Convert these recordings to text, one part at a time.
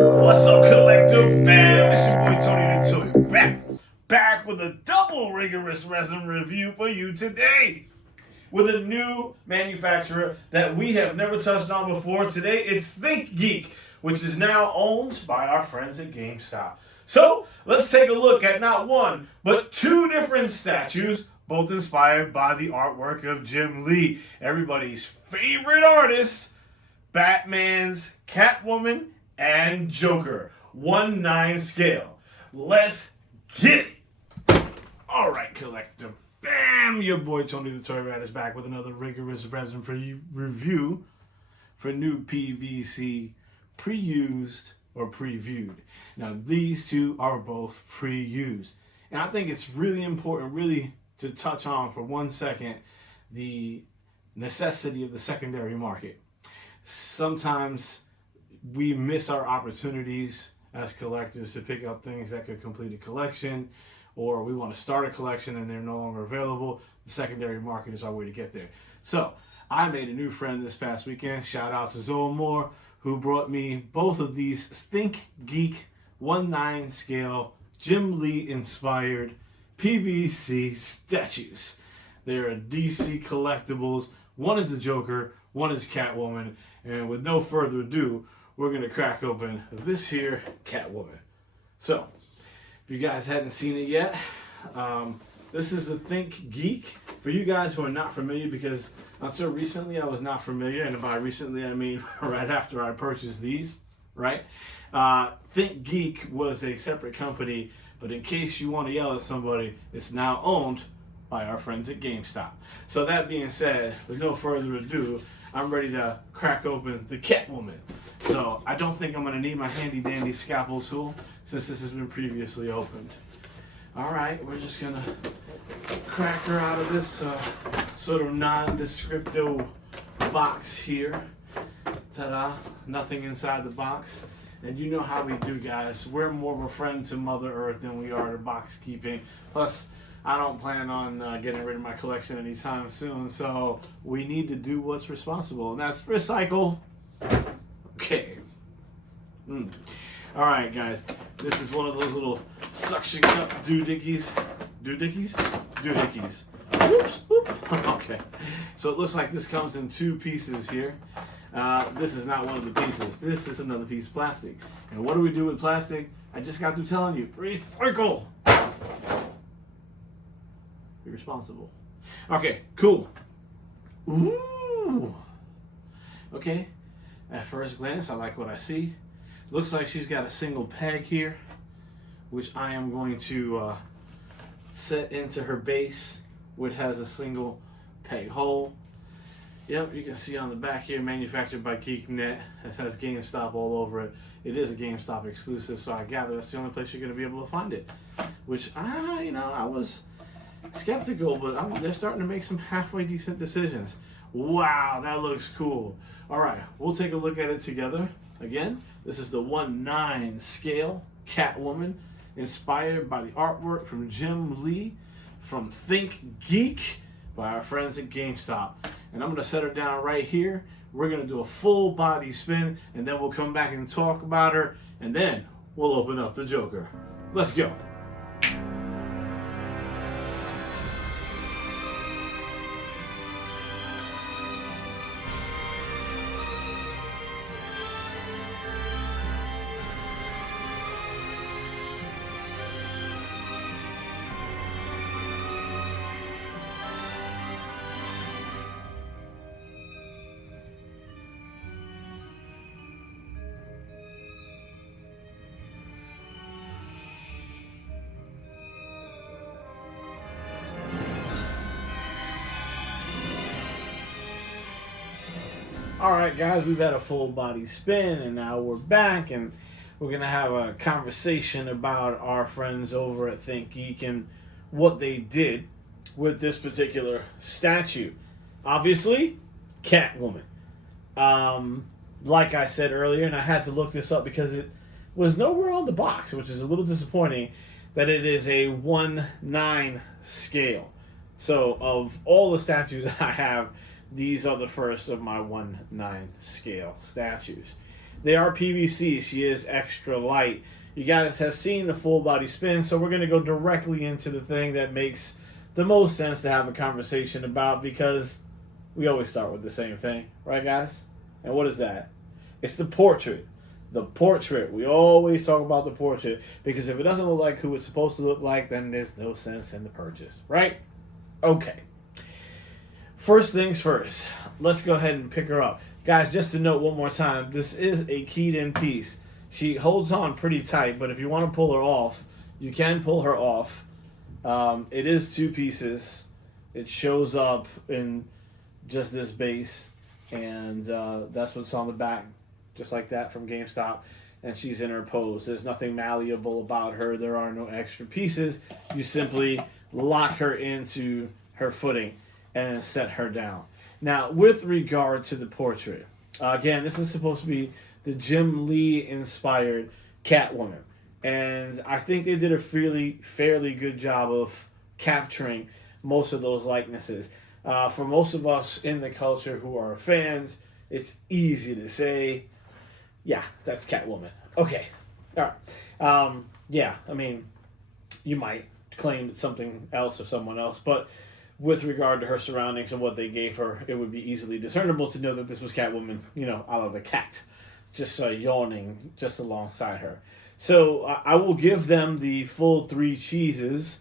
What's up, collective fam? It's your boy Tony the Toy Rap, back with a double rigorous resin review for you today. With a new manufacturer that we have never touched on before. Today it's Geek, which is now owned by our friends at GameStop. So let's take a look at not one, but two different statues, both inspired by the artwork of Jim Lee, everybody's favorite artist, Batman's Catwoman and Joker, 1/9 scale. Let's get it. All right, collective. Bam! Your boy Tony the Toy Rat is back with another rigorous resin for you review for new PVC pre-used or previewed. Now these two are both pre-used, and I think it's really important, really, to touch on for 1 second the necessity of the secondary market. Sometimes we miss our opportunities as collectors to pick up things that could complete a collection, or we want to start a collection and they're no longer available. The secondary market is our way to get there. So I made a new friend this past weekend. Shout out to Zoe Moore, who brought me both of these Geek 1/9 scale Jim Lee inspired PVC statues. They're DC collectibles. One is the Joker, one is Catwoman, and with no further ado, we're gonna crack open this here Catwoman. So, if you guys hadn't seen it yet, this is the Geek. For you guys who are not familiar, because until recently I was not familiar, and by recently I mean right after I purchased these, right? Geek was a separate company, but in case you want to yell at somebody, it's now owned by our friends at GameStop. So that being said, with no further ado, I'm ready to crack open the Catwoman. So I don't think I'm going to need my handy dandy scalpel tool since this has been previously opened. Alright, we're just going to crack her out of this sort of nondescripto box here. Ta-da, nothing inside the box. And you know how we do, guys. We're more of a friend to Mother Earth than we are to box keeping. Plus, I don't plan on getting rid of my collection anytime soon, so we need to do what's responsible, and that's recycle. Okay. Alright, guys. This is one of those little suction cup doohickeys. Doohickeys? Doohickeys. Oops. Okay. So it looks like this comes in two pieces here. This is not one of the pieces. This is another piece of plastic. And what do we do with plastic? I just got through telling you. Recycle! Be responsible. Okay, cool. Ooh. Okay. At first glance, I like what I see. Looks like she's got a single peg here, which I am going to set into her base, which has a single peg hole. Yep, you can see on the back here, manufactured by GeekNet. It says GameStop all over it. It is a GameStop exclusive, so I gather that's the only place you're going to be able to find it. Which, I was skeptical, but they're starting to make some halfway decent decisions. Wow, that looks cool. Alright, we'll take a look at it together. Again, this is the 1/9 scale Catwoman, inspired by the artwork from Jim Lee from Geek by our friends at GameStop. And I'm going to set her down right here. We're going to do a full body spin, and then we'll come back and talk about her, and then we'll open up the Joker. Let's go. Alright guys, we've had a full body spin and now we're back and we're going to have a conversation about our friends over at Geek and what they did with this particular statue. Obviously, Catwoman. Like I said earlier, and I had to look this up because it was nowhere on the box, which is a little disappointing, that it is a 1/9 scale. So of all the statues I have, these are the first of my 1/9 scale statues. They are PVC. She is extra light. You guys have seen the full body spin, so we're going to go directly into the thing that makes the most sense to have a conversation about, because we always start with the same thing, right, guys? And what is that? It's the portrait. The portrait. We always talk about the portrait, because if it doesn't look like who it's supposed to look like, then there's no sense in the purchase, right? Okay. First things first. Let's go ahead and pick her up. Guys, just to note one more time, this is a keyed-in piece. She holds on pretty tight, but if you want to pull her off, you can pull her off. It is 2 pieces. It shows up in just this base, and that's what's on the back, just like that from GameStop. And she's in her pose. There's nothing malleable about her. There are no extra pieces. You simply lock her into her footing and then set her down. Now, with regard to the portrait, again, this is supposed to be the Jim Lee inspired Catwoman, and I think they did a fairly good job of capturing most of those likenesses. For most of us in the culture who are fans, it's easy to say, yeah, that's Catwoman. Okay, all right. Yeah, I mean, you might claim it's something else or someone else, but with regard to her surroundings and what they gave her, it would be easily discernible to know that this was Catwoman, you know, a la the cat, just yawning just alongside her. So I will give them the full 3 cheeses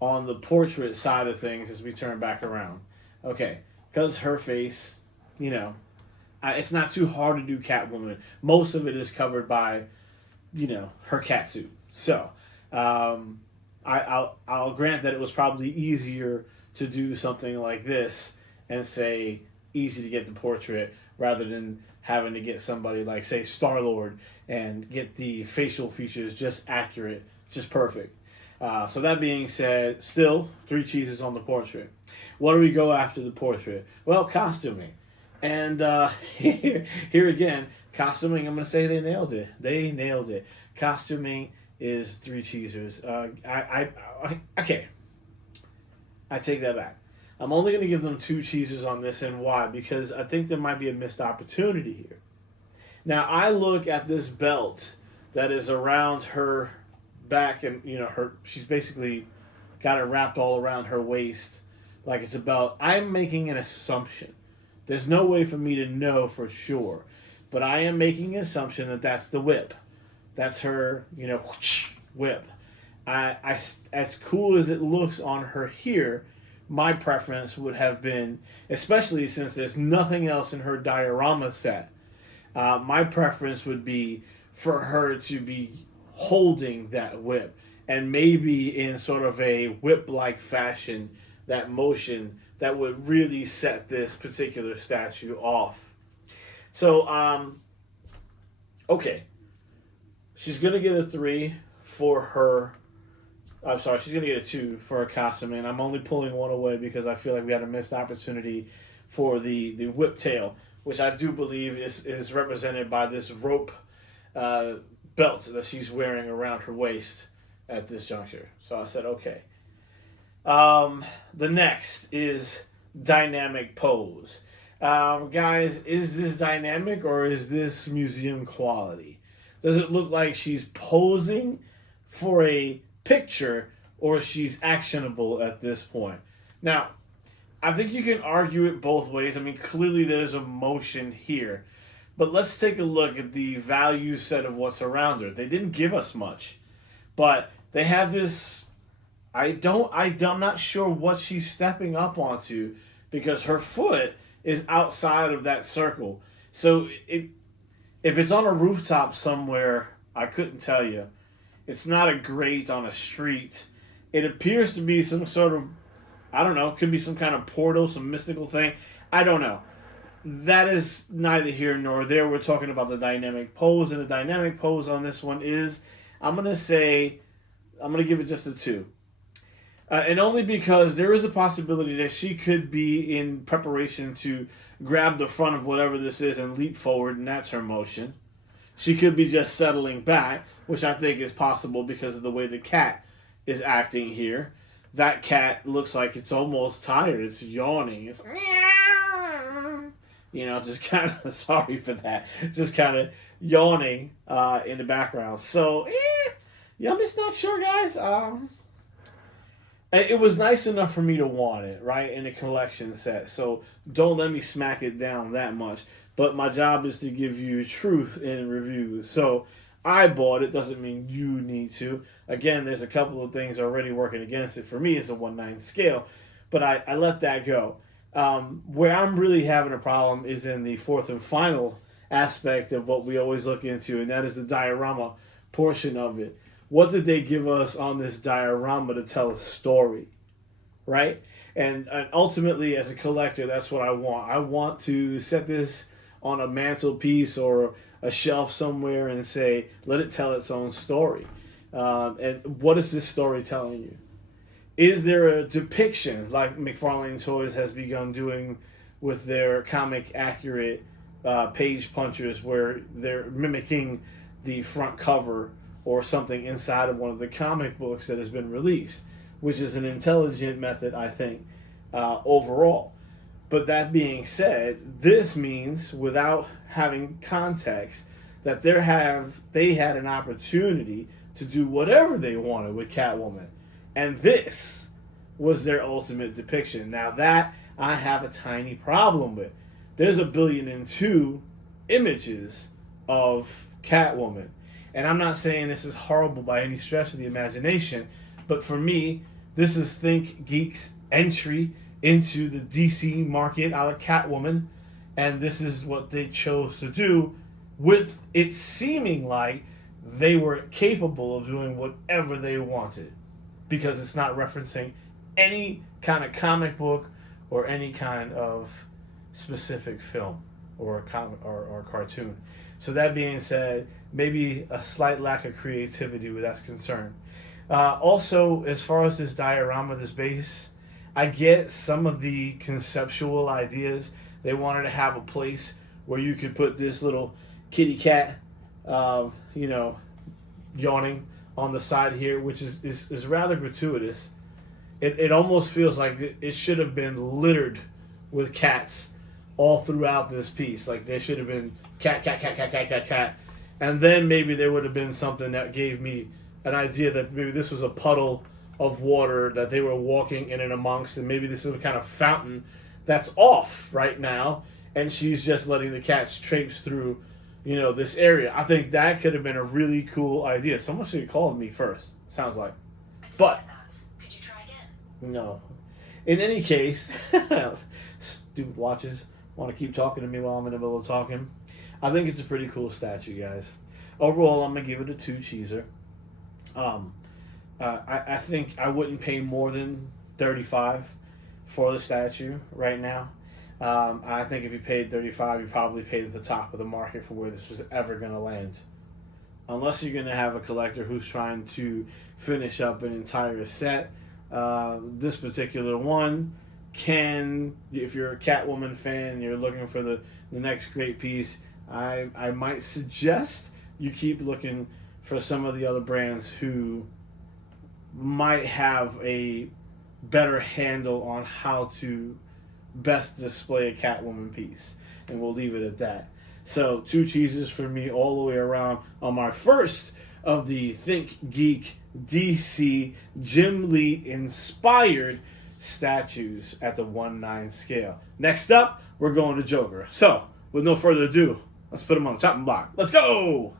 on the portrait side of things as we turn back around. Okay, because her face, you know, it's not too hard to do Catwoman. Most of it is covered by, you know, her cat suit. So I'll grant that it was probably easier to do something like this and say easy to get the portrait rather than having to get somebody like, say, Star-Lord and get the facial features just accurate, just perfect. So that being said, still 3 cheeses on the portrait. What do we go after the portrait? Well, costuming. And here again, costuming, I'm going to say they nailed it. They nailed it. Costuming is 3 cheesers. Okay. I take that back. I'm only going to give them 2 cheesers on this, and why? Because I think there might be a missed opportunity here. Now, I look at this belt that is around her back, and you know, she's basically got it wrapped all around her waist like it's a belt. I'm making an assumption. There's no way for me to know for sure, but I am making an assumption that that's the whip. That's her, you know, whip. As cool as it looks on her here, my preference would have been, especially since there's nothing else in her diorama set, my preference would be for her to be holding that whip, and maybe in sort of a whip-like fashion, that motion that would really set this particular statue off. So, okay. She's going to get a 3 for her. I'm sorry, she's going to get a 2 for her costume, and I'm only pulling 1 away because I feel like we had a missed opportunity for the whip tail, which I do believe is represented by this rope belt that she's wearing around her waist at this juncture. So I said, okay. The next is dynamic pose. Guys, is this dynamic or is this museum quality? Does it look like she's posing for a picture or she's actionable at this point? Now, I think you can argue it both ways. I mean, clearly there's emotion here. But let's take a look at the value set of what's around her. They didn't give us much, but they have this. I'm not sure what she's stepping up onto because her foot is outside of that circle. So if it's on a rooftop somewhere, I couldn't tell you. It's not a grate on a street. It appears to be some sort of, I don't know, could be some kind of portal, some mystical thing. I don't know. That is neither here nor there. We're talking about the dynamic pose, and the dynamic pose on this one is, I'm going to give it just a 2. And only because there is a possibility that she could be in preparation to grab the front of whatever this is and leap forward, and that's her motion. She could be just settling back, which I think is possible because of the way the cat is acting here. That cat looks like it's almost tired. It's yawning. It's Just kind of sorry for that. Just kind of yawning in the background. So, I'm just not sure, guys. It was nice enough for me to want it, right, in a collection set. So don't let me smack it down that much. But my job is to give you truth in reviews. So I bought it. Doesn't mean you need to. Again, there's a couple of things already working against it. For me, it's a 1/9 scale. But I let that go. Where I'm really having a problem is in the fourth and final aspect of what we always look into, and that is the diorama portion of it. What did they give us on this diorama to tell a story, right? And ultimately, as a collector, that's what I want. I want to set this on a mantelpiece or a shelf somewhere and say, let it tell its own story. And what is this story telling you? Is there a depiction, like McFarlane Toys has begun doing with their comic accurate page punchers, where they're mimicking the front cover or something inside of one of the comic books that has been released, which is an intelligent method, I think, overall. But that being said, this means, without having context, that they had an opportunity to do whatever they wanted with Catwoman. And this was their ultimate depiction. Now that I have a tiny problem with. There's 1.2 billion images of Catwoman. And I'm not saying this is horrible by any stretch of the imagination, but for me, this is Think Geek's entry into the DC market a la Catwoman, and this is what they chose to do, with it seeming like they were capable of doing whatever they wanted, because it's not referencing any kind of comic book or any kind of specific film or or cartoon. So that being said, maybe a slight lack of creativity where that's concerned. Also, as far as this diorama, this base, I get some of the conceptual ideas. They wanted to have a place where you could put this little kitty cat, yawning on the side here, which is rather gratuitous. It almost feels like it should have been littered with cats all throughout this piece. Like there should have been cat, cat, cat, cat, cat, cat, cat. And then maybe there would have been something that gave me an idea that maybe this was a puddle of water that they were walking in and amongst, and maybe this is a kind of fountain that's off right now, and she's just letting the cats traipse through, this area. I think that could have been a really cool idea. Someone should have called me first, sounds like. But could you try again? No. In any case, stupid watches want to keep talking to me while I'm in the middle of talking. I think it's a pretty cool statue, guys. Overall, I'm going to give it a 2 cheeser. I think I wouldn't pay more than $35 for the statue right now. I think if you paid $35, you probably paid at the top of the market for where this was ever going to land. Unless you're going to have a collector who's trying to finish up an entire set. This particular one if you're a Catwoman fan and you're looking for the next great piece, I might suggest you keep looking for some of the other brands who might have a better handle on how to best display a Catwoman piece. And we'll leave it at that. So 2 cheeses for me all the way around on my first of the Think Geek DC Jim Lee inspired statues at the 1/9 scale. Next up, we're going to Joker. So, with no further ado, let's put him on the chopping block. Let's go!